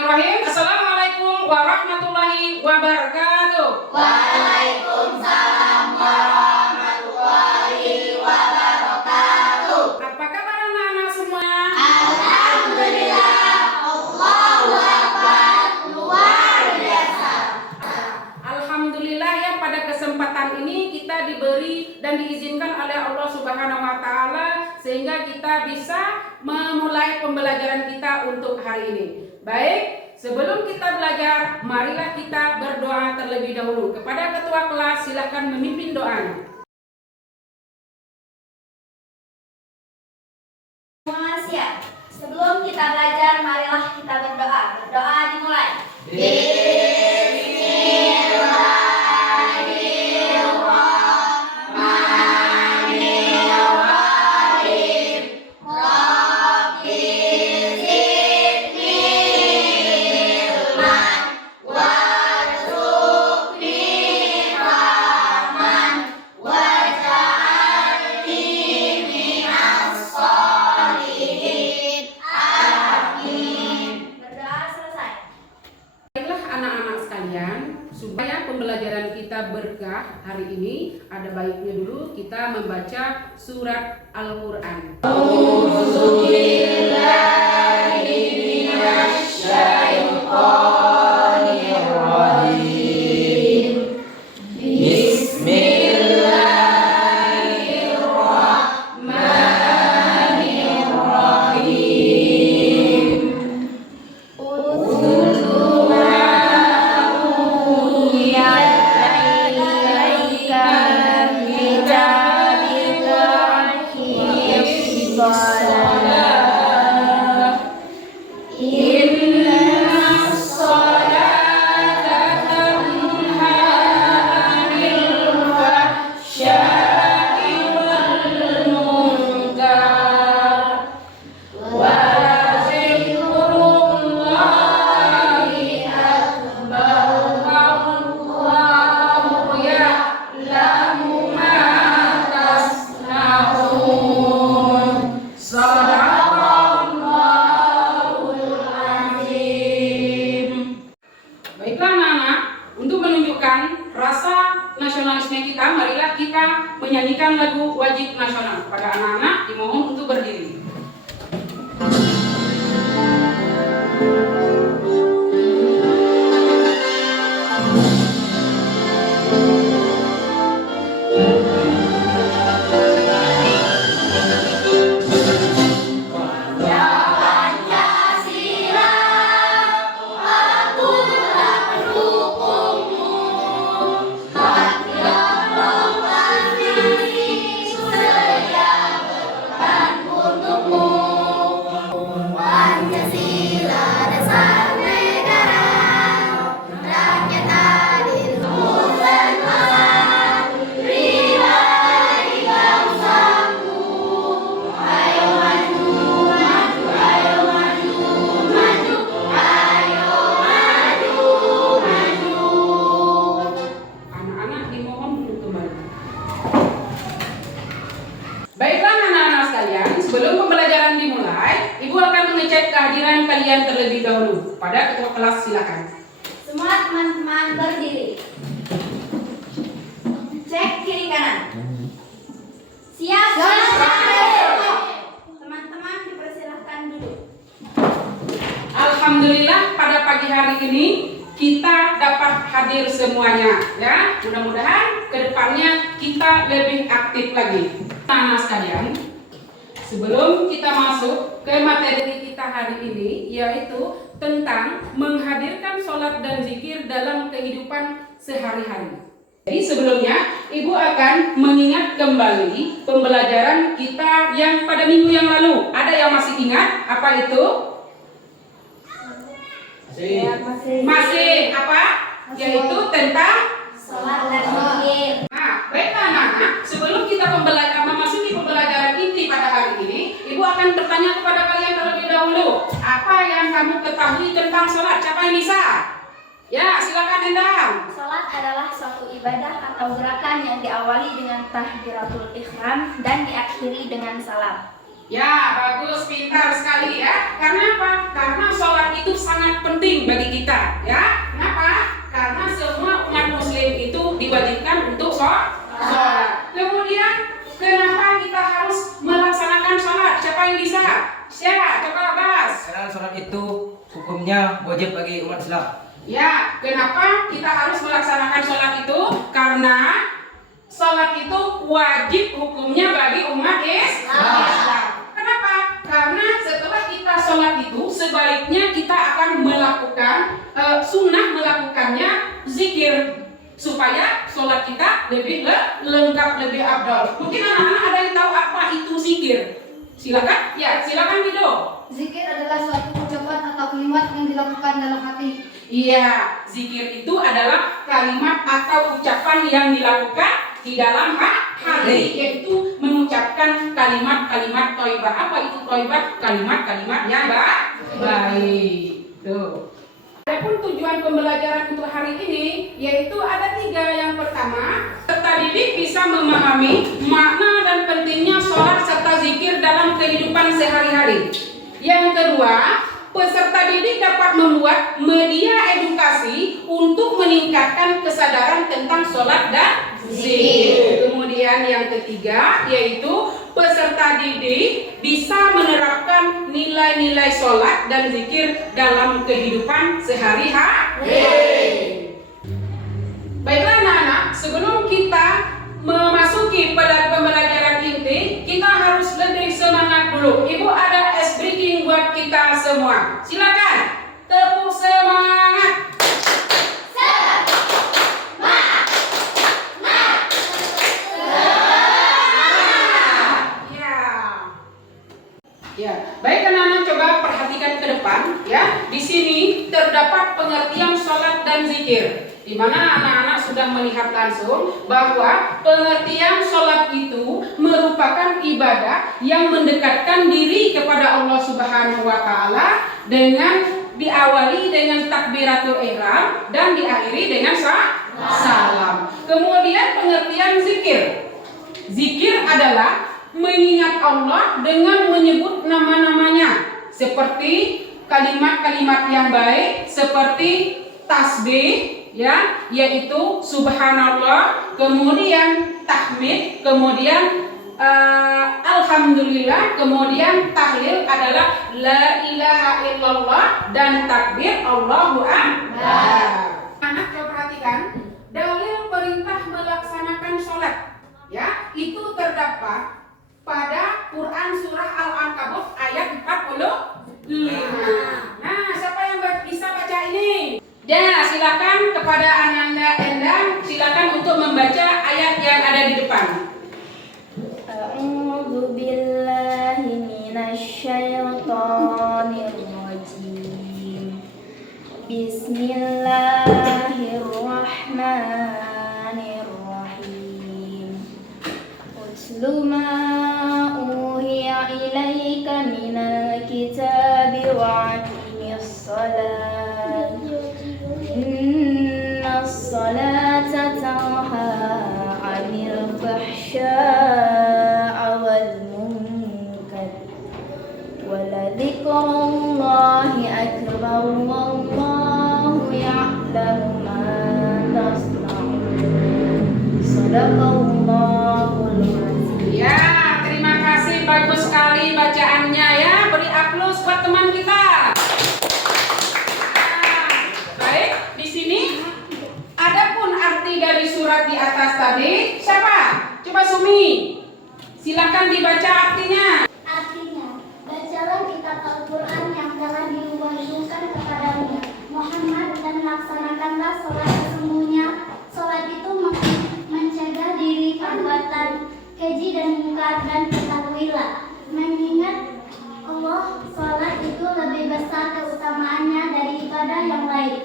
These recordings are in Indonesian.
Bismillahirrahmanirrahim. Assalamualaikum warahmatullahi wabarakatuh. Waalaikumsalam warahmatullahi wabarakatuh. Apa kabar anak-anak semua? Alhamdulillah, Allahu Akbar, luar biasa. Alhamdulillah ya, pada kesempatan ini kita diberi dan diizinkan oleh Allah Subhanahu wa taala sehingga kita bisa memulai pembelajaran kita untuk hari ini. Baik, sebelum kita belajar, marilah kita berdoa terlebih dahulu. Kepada ketua kelas, silakan memimpin doanya. Semua siap. Sebelum kita belajar, marilah kita berdoa. Berdoa dimulai. Supaya pembelajaran kita berkah hari ini, ada baiknya dulu kita membaca surat Al-Quran. Baiklah anak-anak, untuk menunjukkan rasa nasionalisme kita, marilah kita menyanyikan lagu wajib nasional. Pada anak-anak dimohon untuk berdiri. Baiklah anak-anak sekalian, sebelum pembelajaran dimulai, Ibu akan mengecek kehadiran kalian terlebih dahulu. Pada ketua kelas silakan. Semua teman-teman berdiri. Cek kiri kanan. Siap. Teman-teman dipersilahkan duduk. Alhamdulillah pada pagi hari ini kita dapat hadir semuanya ya. Mudah-mudahan kedepannya kita lebih aktif lagi. Anak sekalian, sebelum kita masuk ke materi kita hari ini, yaitu tentang menghadirkan sholat dan zikir dalam kehidupan sehari-hari. Jadi sebelumnya Ibu akan mengingat kembali pembelajaran kita yang pada minggu yang lalu. Ada yang masih ingat apa itu? Masih apa? Yaitu tentang sholat dan zikir. Nah, baiklah anak-anak, sebelum kita memasuki pembelajaran inti pada hari ini, Ibu akan bertanya kepada kalian terlebih dahulu, apa yang kamu ketahui tentang sholat? Siapa yang bisa? Ya, silakan Endang. Sholat adalah suatu ibadah atau gerakan yang diawali dengan takbiratul ihram dan diakhiri dengan salam. Ya, bagus, pintar sekali ya. Karena apa? Karena sholat itu sangat penting bagi kita, ya. Kenapa? Karena semua umat muslim itu diwajibkan untuk sholat. Kemudian kenapa kita harus melaksanakan sholat? Siapa yang bisa? Siapa? Coba Bas. Karena sholat itu hukumnya wajib bagi umat Islam. Ya, kenapa kita harus melaksanakan sholat itu? Karena sholat itu wajib hukumnya bagi umat Islam. Kenapa? Karena setelah kita sholat itu sebaiknya kita akan melakukan sunnah melakukannya zikir supaya sholat kita lebih lengkap, lebih afdal. Mungkin anak-anak ada yang tahu apa itu zikir? Silakan, ya silakan Dido. Zikir adalah suatu ucapan atau kalimat yang dilakukan dalam hati. Iya, zikir itu adalah kalimat atau ucapan yang dilakukan di dalam hati, yaitu mengucapkan kalimat-kalimat thayyibah. Apa itu thayyibah? Kalimat-kalimat yang baik. Tuh. Adapun tujuan pembelajaran untuk hari ini yaitu ada 3. Yang pertama, peserta didik bisa memahami makna dan pentingnya sholat serta zikir dalam kehidupan sehari-hari. Yang kedua, peserta didik dapat membuat media edukasi untuk meningkatkan kesadaran tentang sholat dan zikir. Kemudian yang ketiga yaitu peserta didik bisa menerapkan nilai-nilai sholat dan zikir dalam kehidupan sehari-hari. Baiklah anak-anak, sebelum kita memasuki pada pembelajaran inti, kita harus lebih semangat dulu. Ibu ada ice breaking buat kita semua. Silakan, tepuk semangat. Ya, baik anak-anak, coba perhatikan ke depan ya. Di sini terdapat pengertian sholat dan zikir, di mana anak-anak sudah melihat langsung bahwa pengertian sholat itu merupakan ibadah yang mendekatkan diri kepada Allah Subhanahu wa Ta'ala dengan diawali dengan takbiratul ihram dan diakhiri dengan salam. Kemudian pengertian zikir. Zikir adalah mengingat Allah dengan menyebut nama-namanya, seperti kalimat-kalimat yang baik, seperti tasbih ya, yaitu subhanallah, kemudian tahmid, kemudian alhamdulillah, kemudian tahlil adalah la ilaha illallah, dan takbir Allahu akbar. Anak coba perhatikan dalil perintah melaksanakan sholat ya, itu terdapat pada Quran surah Al-Ankabut ayat 45. Nah, siapa yang bisa baca ini? Ya, silakan kepada Ananda Endang, silakan untuk membaca ayat yang ada di depan. A'udzu billahi minasyaitonir rajim. Bismillahirrahmanirrahim. Utlu ma uhiya ilaika minal kitabi wa aqimis shalah. Innas salata tanha 'anil fahsya'i wal munkar. Wa la dzikrullahi akbar wallahu ya'lamu ma tasna'un. Shadaqallahul azim. Ya, terima kasih, bagus sekali bacaannya ya. Beri aplaus buat teman kita. Nah, baik, di sini adapun arti dari surat di atas tadi, siapa? Coba Sumi, silakan dibaca artinya. Artinya, bacalah kitab Al-Quran yang telah diwahyukan kepadamu, Muhammad, dan laksanakanlah sholat sesungguhnya. Sholat itu mencegah diri perbuatan keji dan mungkar, dan ketahuilah, mengingat Allah, sholat itu lebih besar keutamaannya dari ibadah yang lain.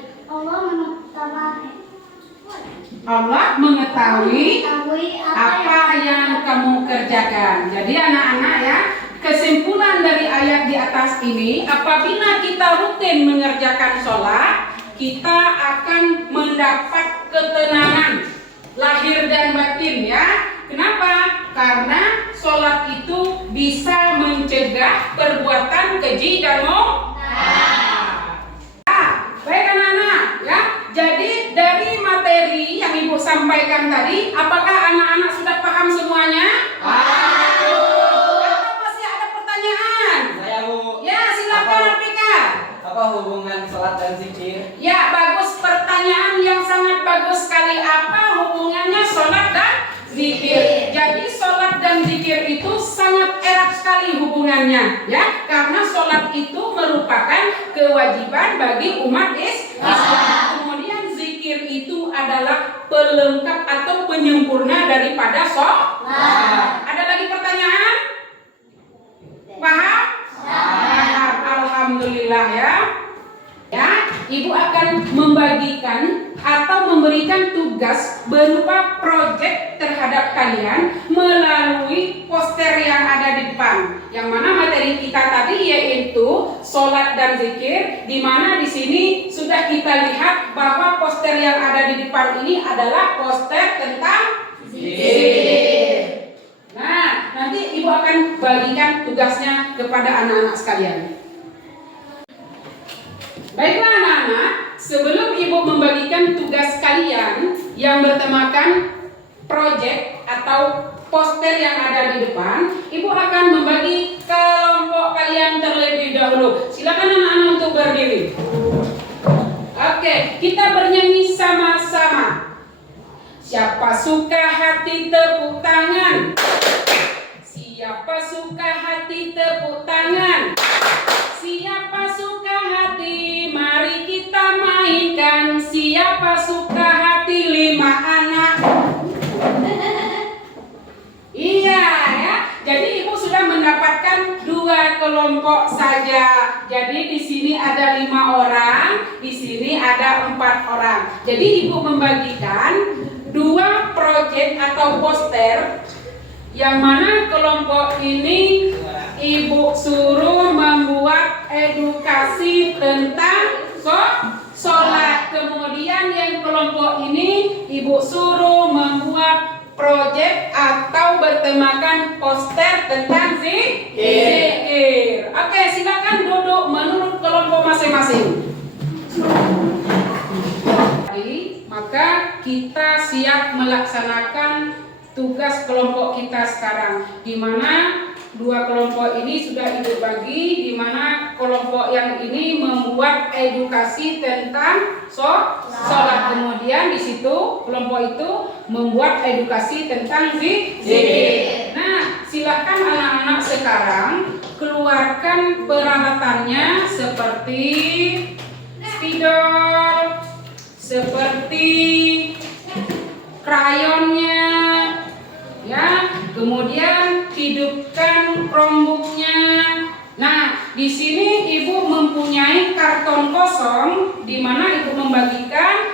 Allah mengetahui apa yang kamu kerjakan. Jadi anak-anak ya, kesimpulan dari ayat di atas ini, apabila kita rutin mengerjakan sholat, kita akan mendapat ketenangan lahir dan batin ya. Kenapa? Karena sholat itu bisa mencegah perbuatan keji dan mungkar. Baik sampaikan tadi, apakah anak-anak sudah paham semuanya? Atau masih ada pertanyaan? Saya Bu. Ya, silakan Rafika. Apa hubungan sholat dan zikir? Ya, bagus, pertanyaan yang sangat bagus sekali. Apa hubungannya sholat dan zikir? Jadi sholat dan zikir itu sangat erat sekali hubungannya, ya, karena sholat itu merupakan kewajiban bagi umat Islam. Kemudian zikir itu adalah pelengkap atau penyempurna daripada sholat. Ada lagi pertanyaan? Paham? Paham. Alhamdulillah ya. Ya, Ibu akan membagikan atau memberikan tugas berupa proyek terhadap kalian melalui poster yang ada di depan. Yang mana materi kita tadi yaitu sholat dan zikir, di mana di sini sudah kita lihat bahwa poster yang ada di depan ini adalah poster tentang zikir. Nah, nanti Ibu akan bagikan tugasnya kepada anak-anak sekalian. Baiklah anak-anak, sebelum Ibu membagikan tugas kalian yang bertemakan proyek atau poster yang ada di depan, Ibu akan membagi kelompok kalian terlebih dahulu. Silakan anak-anak untuk berdiri. Oke, kita bernyanyi sama-sama. Siapa suka hati tepuk tangan? Siapa suka hati tepuk tangan? Siapa suka hati, mari kita mainkan. Siapa suka hati 5 anak? Iya ya. Jadi Ibu sudah mendapatkan 2 kelompok saja. Jadi di sini ada 5 orang, di sini ada 4 orang. Jadi Ibu membagikan 2 proyek atau poster, yang mana kelompok ini Ibu suruh membuat edukasi tentang sholat. Kemudian yang kelompok ini Ibu suruh membuat proyek atau bertemakan poster tentang zikir. Oke, silakan duduk menurut kelompok masing-masing. Maka kita siap melaksanakan tugas kelompok kita sekarang, di mana 2 kelompok ini sudah Ibu bagi, di mana kelompok yang ini membuat edukasi tentang sholat. Kemudian di situ kelompok itu membuat edukasi tentang zikir. Nah, silakan anak-anak sekarang keluarkan peralatannya seperti spidol, seperti krayonnya, ya, kemudian hidupkan Chromebooknya. Nah, di sini Ibu mempunyai karton kosong, di mana Ibu membagikan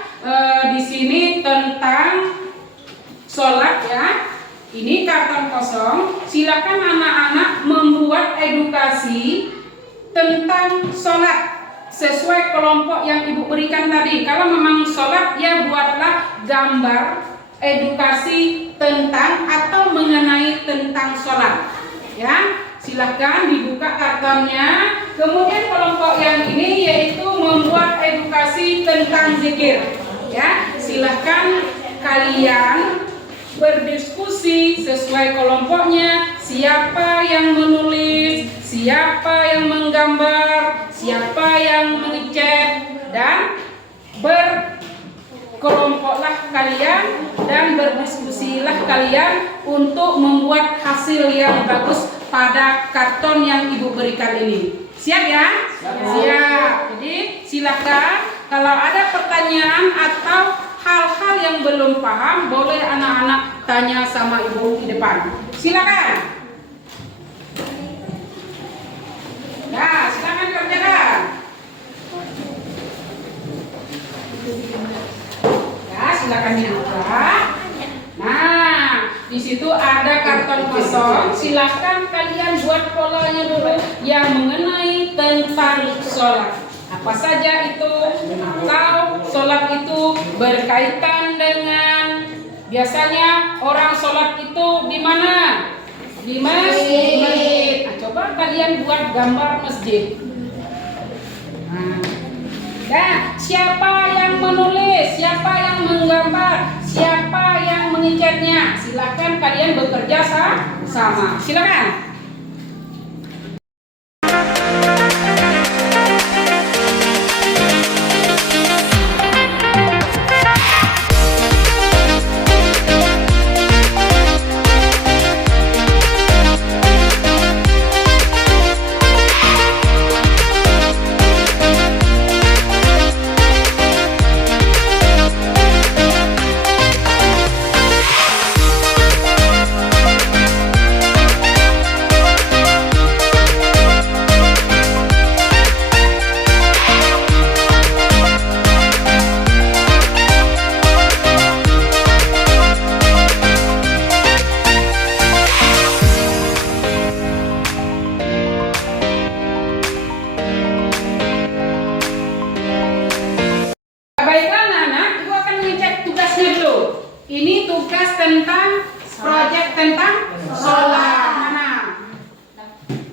di sini tentang sholat ya. Ini karton kosong. Silakan anak-anak membuat edukasi tentang sholat sesuai kelompok yang Ibu berikan tadi. Kalau memang sholat, ya buatlah gambar edukasi tentang atau mengenai tentang sholat. Ya, silahkan dibuka kartonnya. Kemudian kelompok yang ini yaitu membuat edukasi tentang zikir. Ya, silahkan kalian berdiskusi sesuai kelompoknya. Siapa yang menulis, siapa yang menggambar, siapa yang mengecat, dan berkelompoklah kalian dan berdiskusilah kalian untuk membuat hasil yang bagus pada karton yang Ibu berikan ini. Siap ya? Siap. Jadi silakan kalau ada pertanyaan atau hal-hal yang belum paham, boleh anak-anak tanya sama Ibu di depan. Silakan. Nah, silakan kerjakan. Ya, silakan dibuka. Nah, di situ ada karton kosong. Silakan kalian buat polanya dulu yang mengenai tentang sholat. Apa saja itu, atau sholat itu berkaitan dengan, biasanya orang sholat itu di mana? Di masjid. Nah, coba kalian buat gambar masjid. Nah, siapa yang menulis, siapa yang menggambar, Siapa yang mengecatnya? Silakan kalian bekerja sama. Silakan. Baiklah anak-anak, ibu akan mengecek tugasnya dulu. Ini tugas tentang proyek tentang sholat. Mana?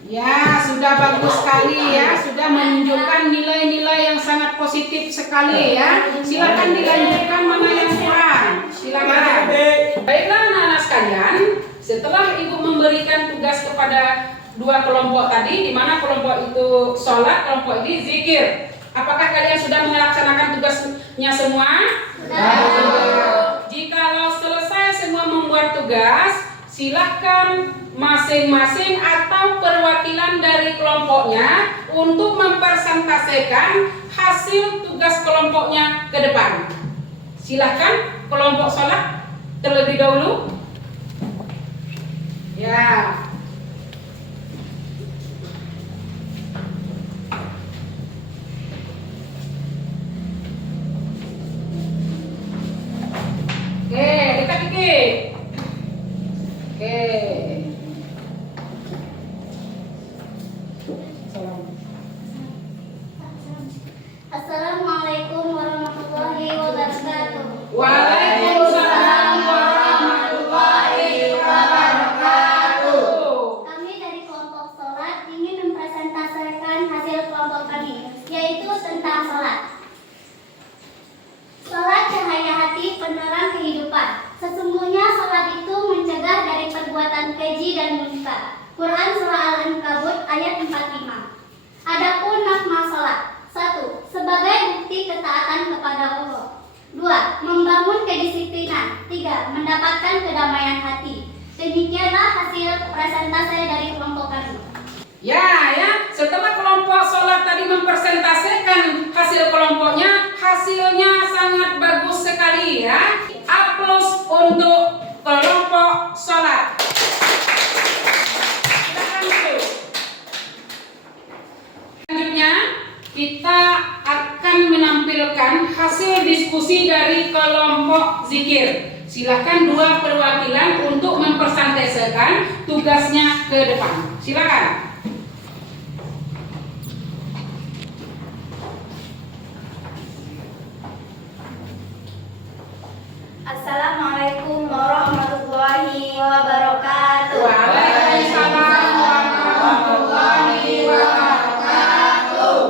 Ya, sudah bagus sekali ya, sudah menunjukkan nilai-nilai yang sangat positif sekali ya. Silakan dilanjutkan mana yang kurang. Silakan. Baiklah anak-anak sekalian, setelah ibu memberikan tugas kepada dua kelompok tadi, di mana kelompok itu sholat, kelompok ini zikir. Apakah kalian sudah melaksanakan tugasnya semua? Sudah. Jikalau selesai semua membuat tugas, silakan masing-masing atau perwakilan dari kelompoknya untuk mempresentasikan hasil tugas kelompoknya ke depan. Silakan kelompok sholat terlebih dahulu. Ya. Oke, dekat dikit. Oke. Assalamualaikum warahmatullahi wabarakatuh. Waalaikumsalam warahmatullahi wabarakatuh. Kami dari kelompok sholat ingin mempresentasikan hasil kelompok kami, yaitu tentang sholat. Sholat cahaya hati, penerang kehidupan. Sesungguhnya sholat itu mencegah dari perbuatan keji dan munkar. Quran Surah Al-Ankabut ayat 45. Adapun makna sholat: 1. Sebagai bukti ketaatan kepada Allah. 2. Membangun kedisiplinan. 3. Mendapatkan kedamaian hati. Demikianlah hasil presentasi dari kelompok kami. Ya, setelah kelompok sholat tadi mempresentasikan hasil kelompoknya, hasilnya sangat bagus sekali ya. Aplaus untuk kelompok sholat. Silakan duduk. Selanjutnya kita akan menampilkan hasil diskusi dari kelompok zikir. Silakan dua perwakilan untuk mempresentasikan tugasnya ke depan. Silakan. Assalamualaikum warahmatullahi wabarakatuh. Waalaikumsalam warahmatullahi wabarakatuh.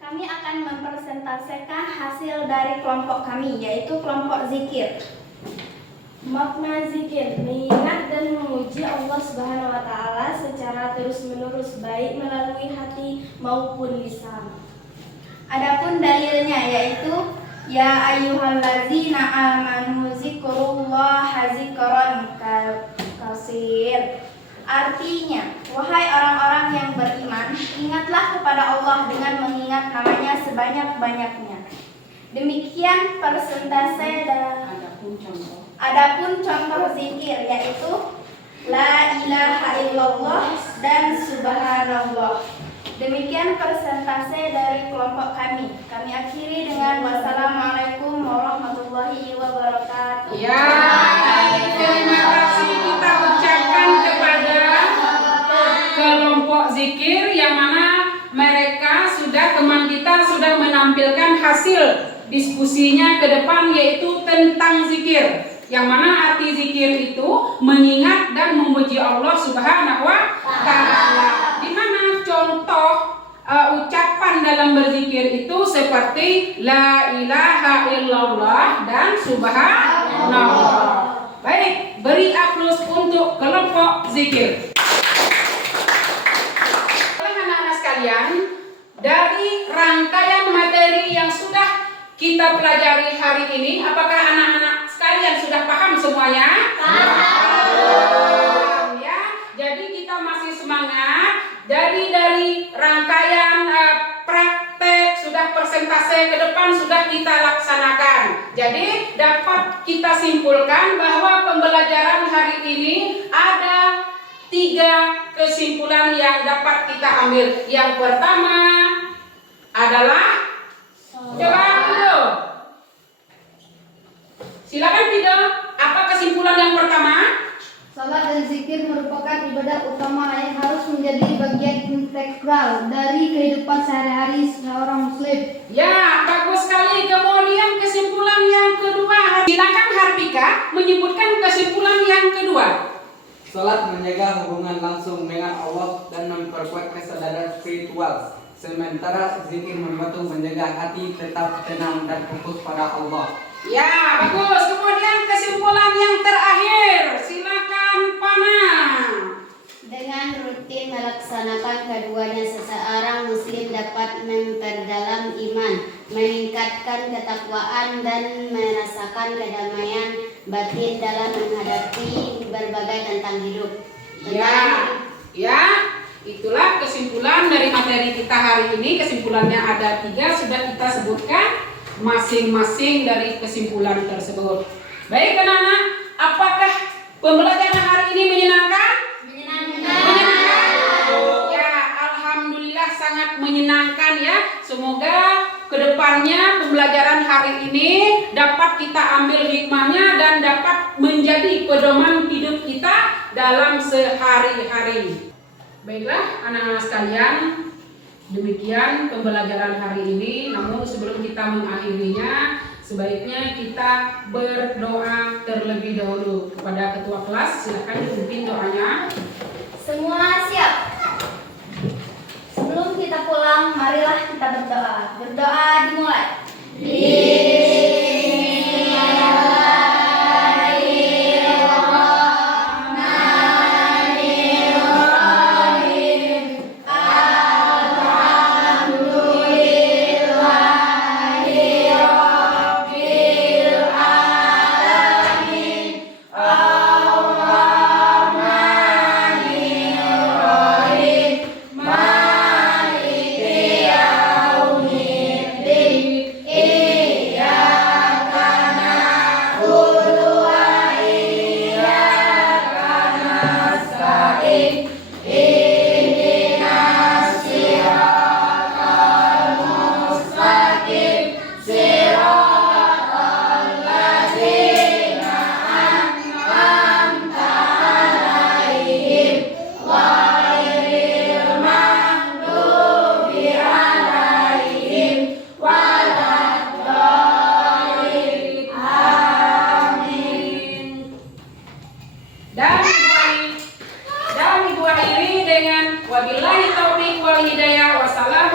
Kami akan mempresentasikan hasil dari kelompok kami, yaitu kelompok zikir. Makna zikir, mengingat dan memuji Allah Subhanahu wa Ta'ala secara terus-menerus, baik melalui hati maupun lisan. Adapun dalilnya yaitu ya ayyuhallazina amanu zikrullaha zikran katsir. Artinya, wahai orang-orang yang beriman, ingatlah kepada Allah dengan mengingat namanya sebanyak-banyaknya. Demikian persentase dan adapun contoh zikir yaitu la ilaha illallah dan subhanallah. Demikian persentase dari kelompok kami. Kami akhiri dengan wassalamualaikum warahmatullahi wabarakatuh. Ya, terima kasih kita ucapkan kepada kelompok zikir yang mana mereka teman kita sudah menampilkan hasil diskusinya ke depan, yaitu tentang zikir. Yang mana arti zikir itu mengingat dan memuji Allah Subhanahu wa Ta'ala. Di mana contoh ucapan dalam berzikir itu seperti la ilaha illallah dan subhanallah. Baik, beri aplaus untuk kelompok zikir. Anak-anak sekalian, dari rangkaian materi yang sudah kita pelajari hari ini, apakah anak-anak sekalian sudah paham semuanya? Paham. Ya, jadi kita masih semangat. Dari rangkaian praktek sudah persentase ke depan sudah kita laksanakan. Jadi dapat kita simpulkan bahwa pembelajaran hari ini ada 3 kesimpulan yang dapat kita ambil. Yang pertama adalah coba Fido. Silakan Fido. Apa kesimpulan yang pertama? Salat dan zikir merupakan ibadah utama yang harus menjadi bagian integral dari kehidupan sehari-hari seorang muslim. Ya, bagus sekali. Kemudian kesimpulan yang kedua. Silakan Harpika menyebutkan kesimpulan yang kedua. Salat menjaga hubungan langsung dengan Allah dan memperkuat kesadaran spiritual. Sementara zikir membantu menjaga hati tetap tenang dan fokus pada Allah. Ya, bagus. Kemudian kesimpulan yang terakhir. Silakan Pana. Dengan rutin melaksanakan keduanya, seseorang muslim dapat memperdalam iman, meningkatkan ketakwaan dan merasakan kedamaian batin dalam menghadapi berbagai tentang hidup. Ya, itulah kesimpulan dari materi kita hari ini. Kesimpulannya ada 3, sudah kita sebutkan masing-masing dari kesimpulan tersebut. Baik anak-anak, apakah pembelajaran hari ini menyenangkan? Menyenangkan? Ya, alhamdulillah sangat menyenangkan ya. Semoga kedepannya pembelajaran hari ini dapat kita ambil hikmahnya dan dapat menjadi pedoman hidup kita dalam sehari-hari. Baiklah anak-anak sekalian, demikian pembelajaran hari ini. Namun sebelum kita mengakhirinya, sebaiknya kita berdoa terlebih dahulu. Kepada ketua kelas, silakan dipimpin doanya. Semua siap? Sebelum kita pulang, marilah kita berdoa. Berdoa dimulai. Dan ibu akhiri dengan wabillahi taufiq wal hidayah. Wassalamu